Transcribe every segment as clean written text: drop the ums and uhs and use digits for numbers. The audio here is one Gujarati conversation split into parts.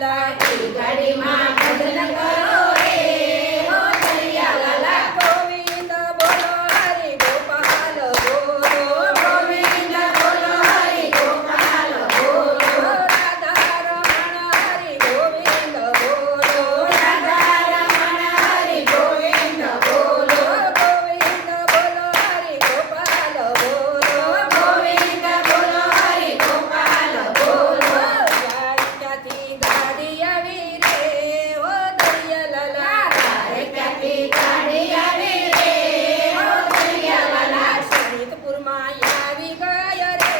લાલા ગાડીમાં ભજન કરો રે હો દરિયા લાલા ગોવિંદ બોલો હરિ ગોપાલ બોલો ગોવિંદ બોલો હરિ ગોપાલ બોલો રાધા રમણ હરિ ગોવિંદ બોલો રાધા રમણ હરિ ગોવિંદ બોલો ગોવિંદ બોલો હરિ ગોપાલ બોલો ગોવિંદ બોલો હરિ ગોપાલ બોલો ક્યાંથી ગાડી આવી રે હો દરિયા લાલા ક્યાંથી ગાડી આવી રે હો દરિયા લાલા શહીદપુરમાં આવી ગયા રે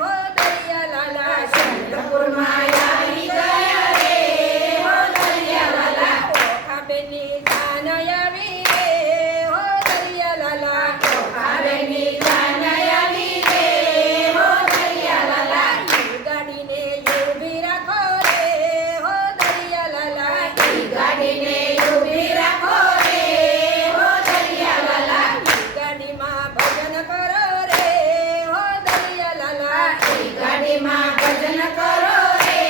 હો દરિયા લાલા શહીદપુરમાં આવી ગયા રે હો દરિયા લાલા ઓખાબેનની જાન આવી રે હો દરિયા લાલા ઓખાબેનની જાન આવી રે હો દરિયા લાલા ગાડીને ઊભી રાખો રે હો દરિયા લાલા ગાડીને ઊભી રાખો રે હો દરિયા લાલા ગાડીમાં ભજન કરો રે હો દરિયા લાલા ગાડીમાં ભજન કરો રે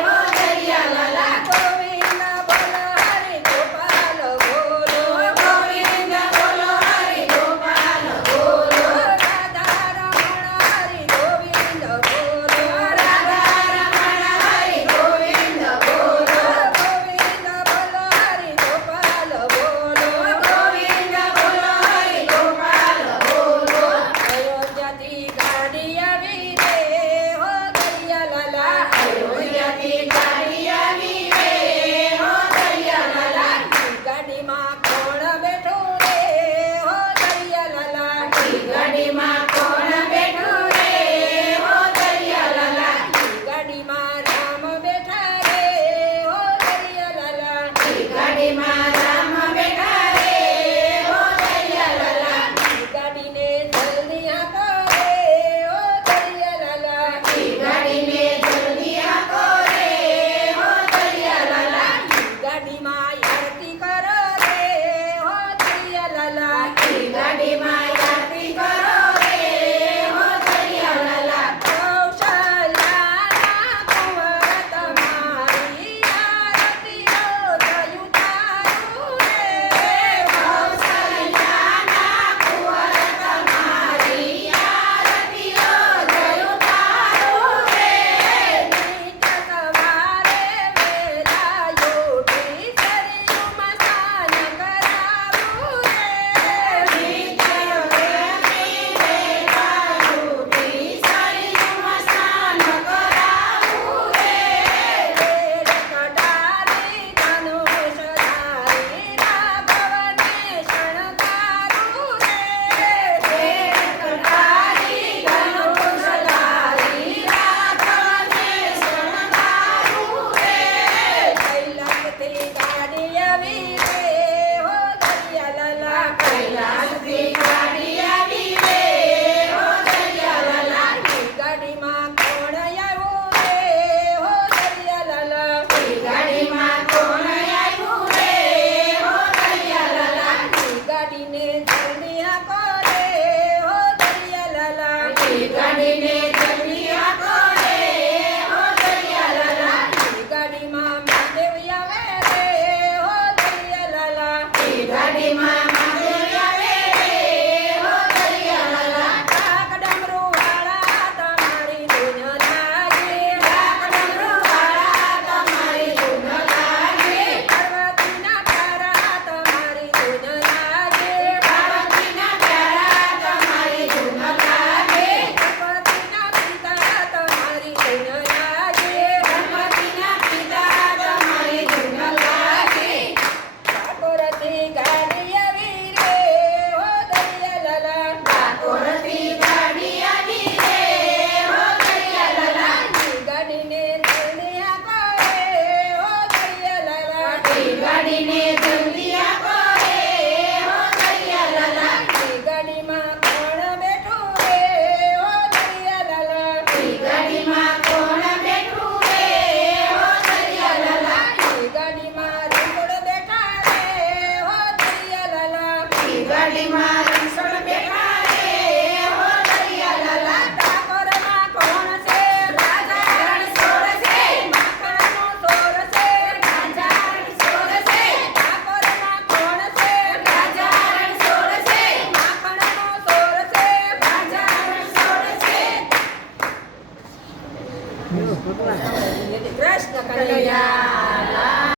હો દરિયા લાલા ગોવિંદ બોલો હરિ ગોપાલ બોલો ગોવિંદ બોલો હરિ ગોપાલ બોલો રાધા રમણ હરિ ગોવિંદ બોલો રાધા રમણ હરિ ગોવિંદ બોલો ગોવિંદ બોલો હરિ ગોપાલ બોલો ગોવિંદ બોલો હરિ ગોપાલ બોલો અયોધ્યાથી ગાડી આવી રે હો દરિયા લાલા અયોધ્યાથી ગાડી આવી રે હો દરિયા લાલા ગાડીમાં કોણ બેઠું રે હો દરિયા લાલા ગાડીમાં કોણ બેઠું રે હો દરિયા લાલા ગાડીમાં રામ બેઠા રે હો દરિયા લાલા ગાડીમાં રામ બેઠા રે હો દરિયા લાલા ગાડીને જલ્દી આંકો રે હો દરિયા લાલા ગાડીને જલ્દી આંકો રે હો દરિયા લાલા ગાડીમાં આરતી કરો રે હો દરિયા લાલા ગાડીમાં આરતી કરો રે હો દરિયા લાલા કૌશલ્યાના કુંવર તમારી આરતીઓ થયું તારું રે કૌશલ્યાના કુંવર તમારી આરતીઓ થયું તારું રે નીચ સવારે વેલા ઉઠી શરીરમાં સ્નાન કરાવું રે નીચ સવારે વેલા ઉઠી શરીરમાં સ્નાન કરાવું રે વેદ કટારી ધનુષ ધારી રાઘવને શણગારું રે વેદ કટારી ધનુષ ધારી રાઘવને શણગારું રે કૈલાસથી ગાડી આવી રે હો દરિયા લાલા કૈલાસથી ગાડી આવી રે હો દરિયા લાલા ગાડીમાં કોણ આવ્યું રે હો દરિયા લાલા ગાડીમાં કોણ આવ્યું રે હો દરિયા લાલા ગાડીને જલ્દી આંકો રે હો દરિયા લાલા ગાડીને જલ્દી આંકો રે હો દરિયા લાલા ગાડીમાં મહાદેવ આવે રે હો દરિયા લાલા ગાડીમાં મહાદેવ આવે રે હો દરિયા લાલા ડાક ડમરુવાળા તમારી ધૂન લાગે ડાક ડમરુવાળા તમારી ધૂન લાગે પાર્વતીના પ્યારા તમારી ધૂન લાગે પાર્વતીના પ્યારા તમારી ધૂન લાગે ગણપતિના પિતા તમારી ધૂન લાગે ગણપતિના પિતા તમારી ધૂન લાગે ઠાકોરથી ગાડી આવી રે હો દરિયા લાલા ઠાકોરથી ગાડી આવી રે હો દરિયા લાલા ગાડીને જલ્દી આંકો રે હો દરિયા લાલા ગાડીને જલ્દી આંકો રે હો દરિયા લાલા ગાડીમાં કોણ બેઠું રે હો દરિયા લાલા ગાડીમાં કોણ બેઠું રે હો દરિયા લાલા ગાડીમાં રંગોળ બેઠા રે હો દરિયા લાલા ગાડીમાં રંગોળ બેઠા રે હો દરિયા લાલા ઠાકોરમાં કોણ છે રાજા રણછોડ છે માખણનો કનૈયા